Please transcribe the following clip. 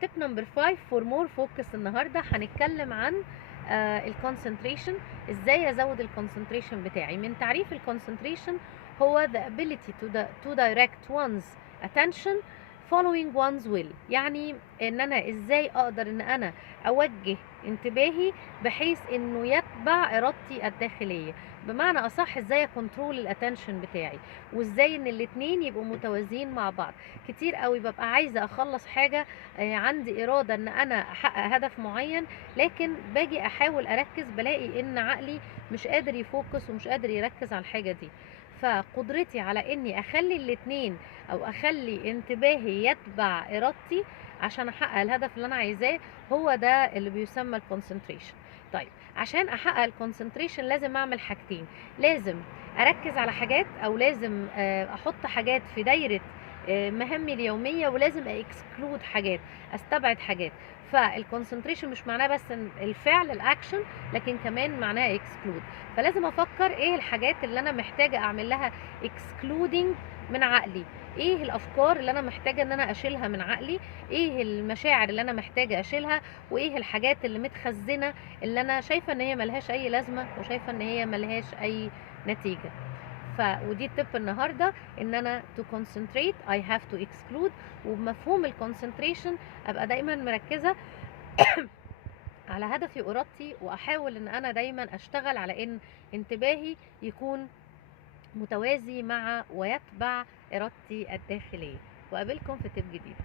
تيب نمبر 5 فور مور فوكس. النهارده هنتكلم عن الكونسنتريشن، ازاي ازود الكونسنتريشن بتاعي. من تعريف الكونسنتريشن هو the ability to direct one's attention following one's will، يعني ان انا ازاي اقدر ان انا اوجه انتباهي بحيث انه يتبع ارادتي الداخليه. بمعنى اصح ازاي اكنترول الاتنشن بتاعي، وازاي ان الاتنين يبقوا متوازيين مع بعض. كتير قوي ببقى عايزه اخلص حاجه، عندي اراده ان انا احقق هدف معين، لكن باجي احاول اركز بلاقي ان عقلي مش قادر يفوكس ومش قادر يركز على الحاجه دي. فقدرتي على اني اخلي الاتنين او اخلي انتباهي يتبع ارادتي عشان احقق الهدف اللي انا عايزاه، هو ده اللي بيسمى الكونسنتريشن. طيب، عشان احقق الكونسنتريشن لازم اعمل حاجتين. لازم اركز على حاجات، او لازم احط حاجات في دايره مهامي اليوميه، ولازم اكسكلود حاجات، استبعد حاجات. فالكونسنتريشن مش معناه بس الفعل الاكشن، لكن كمان معناها اكسكلود. فلازم افكر ايه الحاجات اللي انا محتاجه اعمل لها اكسكلودنج من عقلي، ايه الافكار اللي انا محتاجه ان انا اشيلها من عقلي، ايه المشاعر اللي انا محتاجه اشيلها، وايه الحاجات اللي متخزنه اللي انا شايفه ان هي ملهاش اي لازمه وشايفه ان هي ملهاش اي نتيجه. ودي التip النهارده، ان انا to concentrate I have to exclude. وبمفهوم الكونسنتريشن ابقى دايما مركزه على هدفي وارادتي، واحاول ان انا دايما اشتغل على ان انتباهي يكون متوازي مع ويتبع ارادتي الداخليه. وقابلكم في تip جديد.